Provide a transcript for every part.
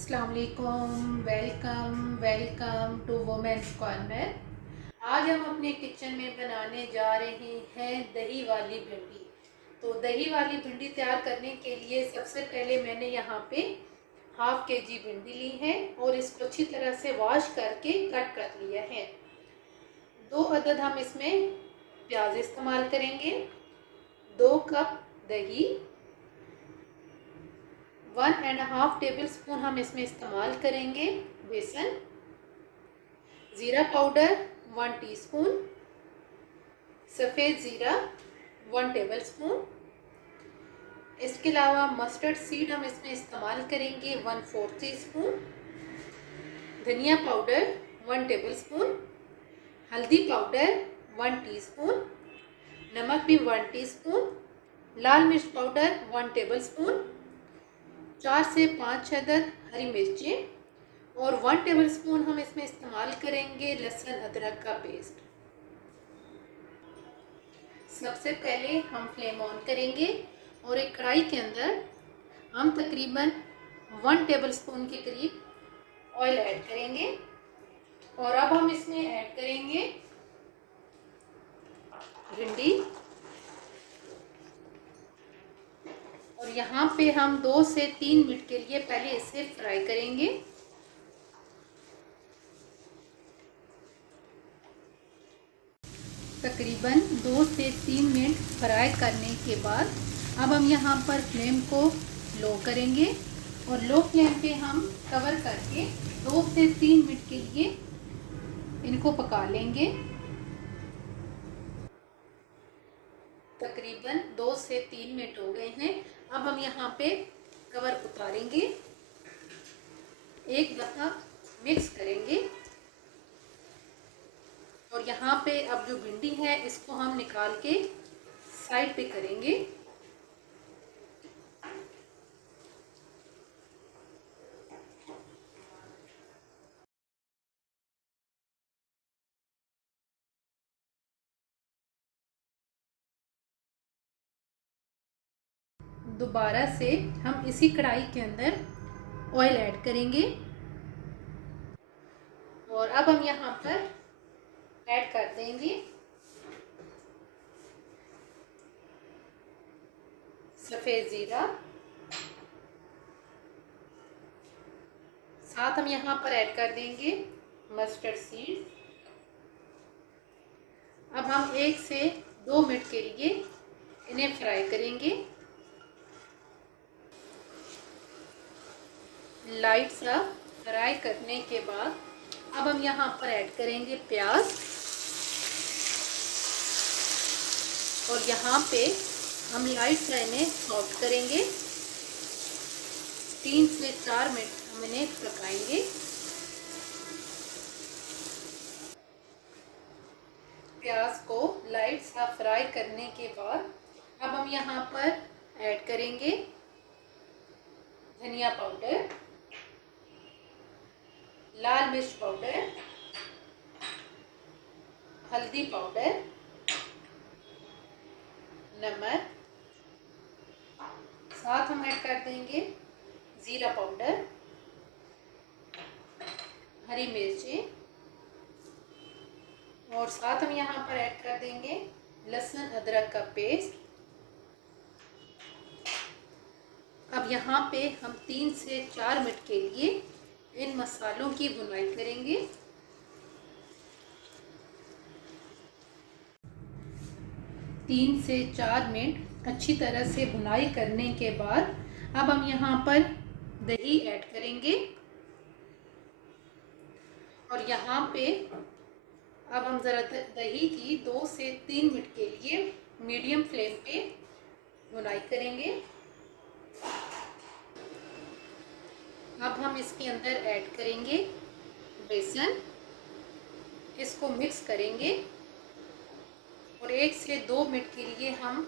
अस्सलाम वालेकुम। Welcome welcome to women's corner. आज हम अपने किचन में बनाने जा रहे हैं दही वाली भिंडी। तो दही वाली भिंडी तैयार करने के लिए सबसे पहले मैंने यहाँ पे हाफ के जी भिंडी ली है और इसको अच्छी तरह से वॉश करके कट कर लिया है। 2 अदद हम इसमें प्याज इस्तेमाल करेंगे। 2 कप दही, 1.5 टेबल स्पून हम इसमें इस्तेमाल करेंगे बेसन, ज़ीरा पाउडर 1 टीस्पून, सफ़ेद ज़ीरा 1 टेबल स्पून। इसके अलावा मस्टर्ड सीड हम इसमें इस्तेमाल करेंगे 1/4 टीस्पून, धनिया पाउडर 1 टेबल स्पून, हल्दी पाउडर 1 टीस्पून, नमक भी 1 टीस्पून, लाल मिर्च पाउडर 1 टेबल स्पून, 4 से 5 अदद हरी मिर्चें और 1 टेबल स्पून हम इसमें इस्तेमाल करेंगे लहसुन अदरक का पेस्ट। सबसे पहले हम फ्लेम ऑन करेंगे और एक कढ़ाई के अंदर हम तकरीबन 1 टेबल स्पून के करीब ऑयल ऐड करेंगे और अब हम इसमें ऐड करेंगे भिंडी और यहाँ पे हम 2 से 3 मिनट के लिए पहले इसे फ्राई करेंगे। तकरीबन 2 से 3 मिनट फ्राई करने के बाद अब हम यहाँ पर फ्लेम को लो करेंगे और लो फ्लेम पे हम कवर करके 2 से 3 मिनट के लिए इनको पका लेंगे। तकरीबन 2 से 3 मिनट हो गए हैं। अब हम यहाँ पे कवर उतारेंगे, एक दफ़ा मिक्स करेंगे और यहाँ पे अब जो भिंडी है इसको हम निकाल के साइड पे करेंगे। दोबारा से हम इसी कढ़ाई के अंदर ऑयल ऐड करेंगे और अब हम यहाँ पर ऐड कर देंगे सफ़ेद ज़ीरा, साथ हम यहाँ पर ऐड कर देंगे मस्टर्ड सीड। अब हम 1 से 2 मिनट के लिए इन्हें फ्राई करेंगे। लाइट सा फ्राई करने के बाद अब हम यहाँ पर ऐड करेंगे प्याज और यहाँ पे हम लाइट सा इन्हें सॉफ्ट करेंगे। 3 से 4 मिनट हम इन्हें पकाएंगे। प्याज को लाइट सा फ्राई करने के बाद अब हम यहाँ पर ऐड करेंगे धनिया पाउडर, लाल मिर्च पाउडर, हल्दी पाउडर, नमक, साथ हम ऐड कर देंगे ज़ीरा पाउडर, हरी मिर्ची और साथ हम यहाँ पर ऐड कर देंगे लहसुन अदरक का पेस्ट। अब यहाँ पे हम 3 से 4 मिनट के लिए इन मसालों की भुनाई करेंगे। तीन से 4 मिनट अच्छी तरह से भुनाई करने के बाद अब हम यहाँ पर दही ऐड करेंगे और यहाँ पे अब हम ज़रा दही की 2 से 3 मिनट के लिए मीडियम फ्लेम पे भुनाई करेंगे। अब हम इसके अंदर ऐड करेंगे बेसन, इसको मिक्स करेंगे और 1 से 2 मिनट के लिए हम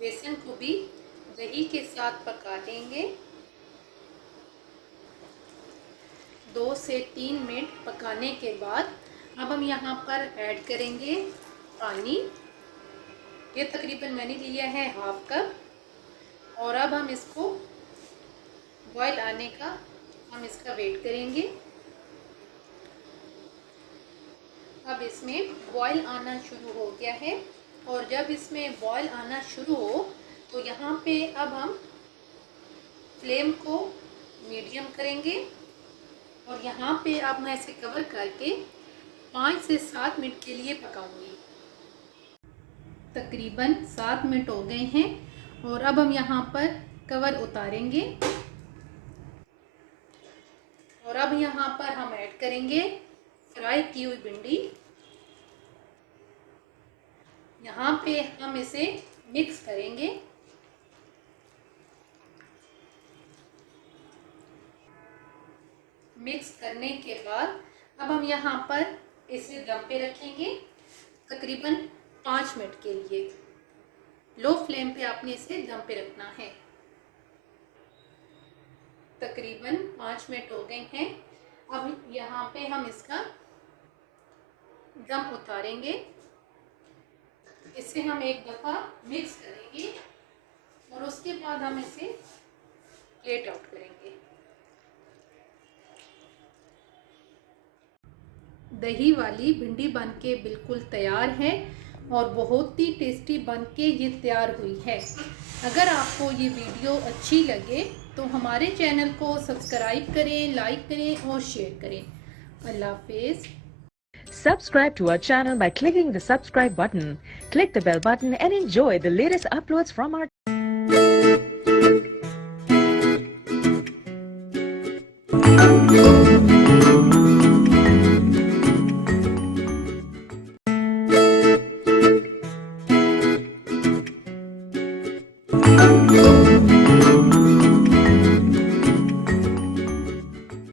बेसन को भी दही के साथ पका लेंगे। 2 से 3 मिनट पकाने के बाद अब हम यहाँ पर ऐड करेंगे पानी। ये तकरीबन मैंने लिया है 1/2 कप और अब हम इसको बॉयल आने का हम इसका वेट करेंगे। अब इसमें बॉयल आना शुरू हो गया है, और जब इसमें बॉयल आना शुरू हो तो यहाँ पे अब हम फ्लेम को मीडियम करेंगे, और यहाँ पे अब मैं इसे कवर करके 5 से 7 मिनट के लिए पकाऊंगी। तकरीबन 7 मिनट हो गए हैं, और अब हम यहाँ पर कवर उतारेंगे, और अब यहाँ पर हम ऐड करेंगे फ्राई की हुई भिंडी। यहाँ पे हम इसे मिक्स करेंगे। मिक्स करने के बाद अब हम यहाँ पर इसे दम पे रखेंगे तकरीबन 5 मिनट के लिए। लो फ्लेम पे आपने इसे दम पे रखना है। तकरीबन 5 मिनट हो गए हैं। अब यहाँ पे हम इसका दम उतारेंगे। इसे हम एक दफ़ा मिक्स करेंगे, और उसके बाद हम इसे प्लेट आउट करेंगे। दही वाली भिंडी बनके बिल्कुल तैयार है, और बहुत ही टेस्टी बनके ये तैयार हुई है। अगर आपको ये वीडियो अच्छी लगे तो हमारे चैनल को सब्सक्राइब करें, लाइक करें और शेयर करें। अल्लाह हाफिज़। Subscribe to our channel by clicking the subscribe button. Click the bell button and enjoy the latest uploads from our